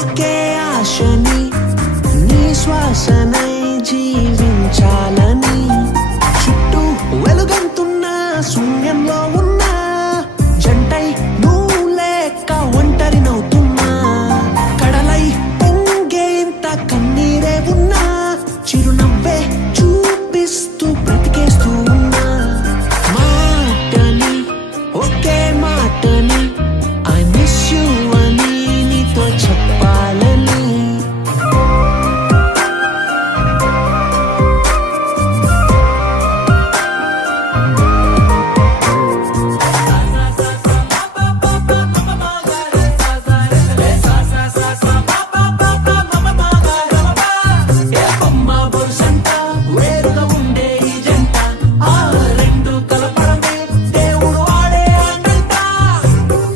ఒకే ఆశని నీ శ్వాసనై జీవించాలని చుట్టూ వెలుగంతున్న శూన్యంలో ఉన్న జంటై నువ్వు లేక ఒంటరి నవ్వుతున్నా కడలై పొంగేంత కన్నీరే ఉన్నా చిరునవ్వే చూపిస్తూ బ్రతికేస్తూ ఉన్నా మాటని ఒకే మాటని ఐ మిస్ యూ అని నీతో చెప్పాలని వేరుగా ఉండే ఈ జంట ఆ రెండు కలపడమే దేవుడు ఆడే ఆటంట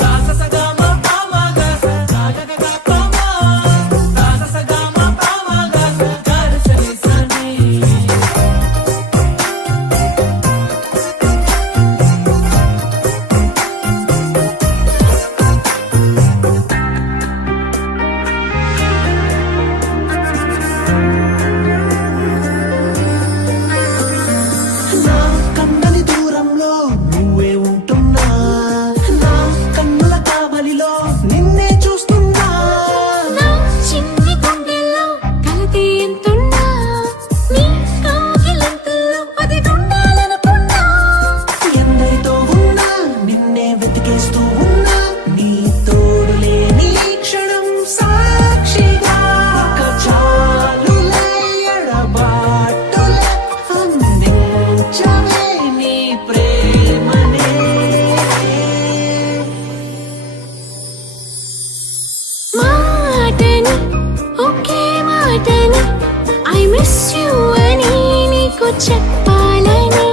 దాససగమ పామగస గాగగ పామ దాససగమ పామగస గరసని సని నా కన్నలి దూరంలో నువ్వే ఉంటున్నా నా కన్నుల కావలిలో నిన్నే చూస్తున్నా నా చిన్ని గుండెల్లో కలతే ఎంతున్నా నీ కాగిలంతుల్లో అది ఉండాలనుకున్నా ఎందరితో ఉన్నా నిన్నే వెతికేస్తూ ఉన్నా నీ తోడు లేని క్షణం సాక్షిగా ఇక చాలులే ఎడబాటులే అందించవే నీ ప్రేమనే మాటని ఒకే మాటని ఐ మిస్ యూ అని నీకు చెప్పాలని